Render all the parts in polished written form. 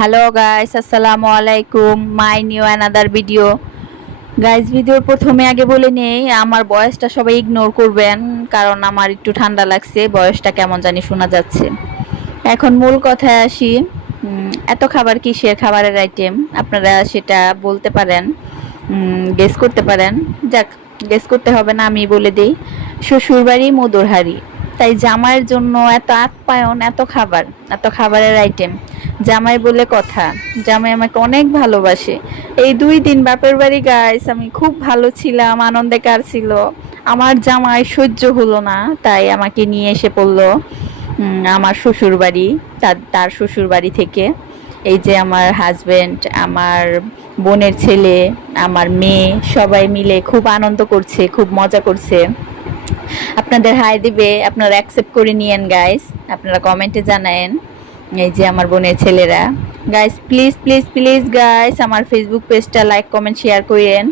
Hello guys, আসসালামু আলাইকুম। My new another video. Guys, ভিডিওর প্রথমে আগে বলে নেই, আমার ভয়েসটা সবাই ইগনোর করবেন, কারণ আমার একটু ঠান্ডা লাগছে, ভয়েসটা কেমন জানি শোনা যাচ্ছে। এখন মূল কথায় আসি। এত খাবার কিসের, খাবারের আইটেম আপনারা সেটা বলতে পারেন, গেস করতে পারেন। যাক, গেস করতে হবে না, আমি বলে দিই। শ্বশুরবাড়ি মধুর হাঁড়ি। তাই জামাইয়ের জন্য এত আপ্যায়ন, এত খাবার, এত খাবারের আইটেম। জামাই বলে কথা, জামাই আমাকে অনেক ভালোবাসে। এই 2 দিন বাপের বাড়ি গাইস আমি খুব ভালো ছিলাম, আনন্দে কাটছিল। আমার জামাই সহ্য হলো না, তাই আমাকে নিয়ে এসে পড়লো আমার শ্বশুর বাড়ি। তার শ্বশুর বাড়ি থেকে এই যে আমার হাজবেন্ড, আমার বোনের ছেলে, আমার মেয়ে সবাই মিলে খুব আনন্দ করছে, খুব মজা করছে। আপনাদের হাই দিবে, আপনারা অ্যাকসেপ্ট করে নিয়েন গাইস, আপনারা কমেন্টে জানায়েন। এই যে আমার বোনের ছেলেরা। Guys please please please guys, আমার ফেসবুক পেজটা লাইক কমেন্ট শেয়ার করেন।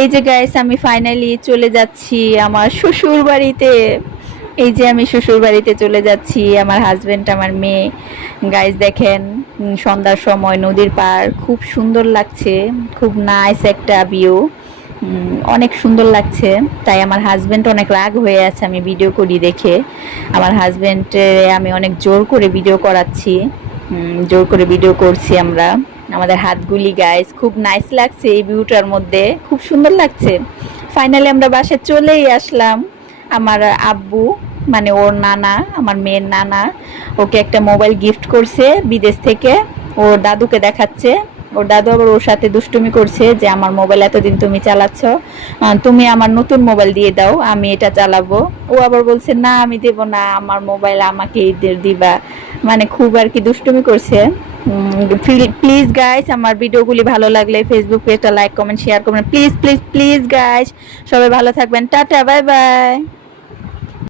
এই যে গাইস আমি ফাইনালি চলে যাচ্ছি আমার শ্বশুর বাড়িতে। এই যে আমি শ্বশুর বাড়িতে চলে যাচ্ছি, আমার হাজবেন্ড, আমার মেয়ে। গাইস দেখেন, সন্ধ্যার সময় নদীর পাড়, খুব সুন্দর লাগছে, খুব নাইস একটা ভিউ, অনেক সুন্দর লাগছে। তাই আমার হাজবেন্ড অনেক রাগ হয়ে আছে আমি ভিডিও করি দেখে। আমার হাজবেন্ডে আমি অনেক জোর করে ভিডিও করাচ্ছি, জোর করে ভিডিও করছি আমরা। আমাদের হাতগুলি গাইস খুব নাইস লাগছে, এই ভিউটার মধ্যে খুব সুন্দর লাগছে। ফাইনালি আমরা বাসায় চলেই আসলাম। আমার আব্বু, মানে ওর নানা, আমার মেয়ের নানা, ওকে একটা মোবাইল গিফট করছে বিদেশ থেকে। ওর দাদুকে দেখাচ্ছে, ওর দাদু আবার ওর সাথে দুষ্টুমি করছে যে আমার মোবাইল এতদিন তুমি চালাচ্ছ, তুমি আমার নতুন মোবাইল দিয়ে দাও, আমি এটা চালাবো। ও আবার বলছে না আমি দেব না, আমার মোবাইল আমাকে দিবা, মানে খুব আর কি দুষ্টুমি করছে। প্লিজ গাইস, আমার ভিডিওগুলি ভালো লাগলে ফেসবুক পেজটা লাইক কমেন্ট শেয়ার করবেন, প্লিজ প্লিজ প্লিজ গাইস। সবাই ভালো থাকবেন, টাটা, বাই বাই।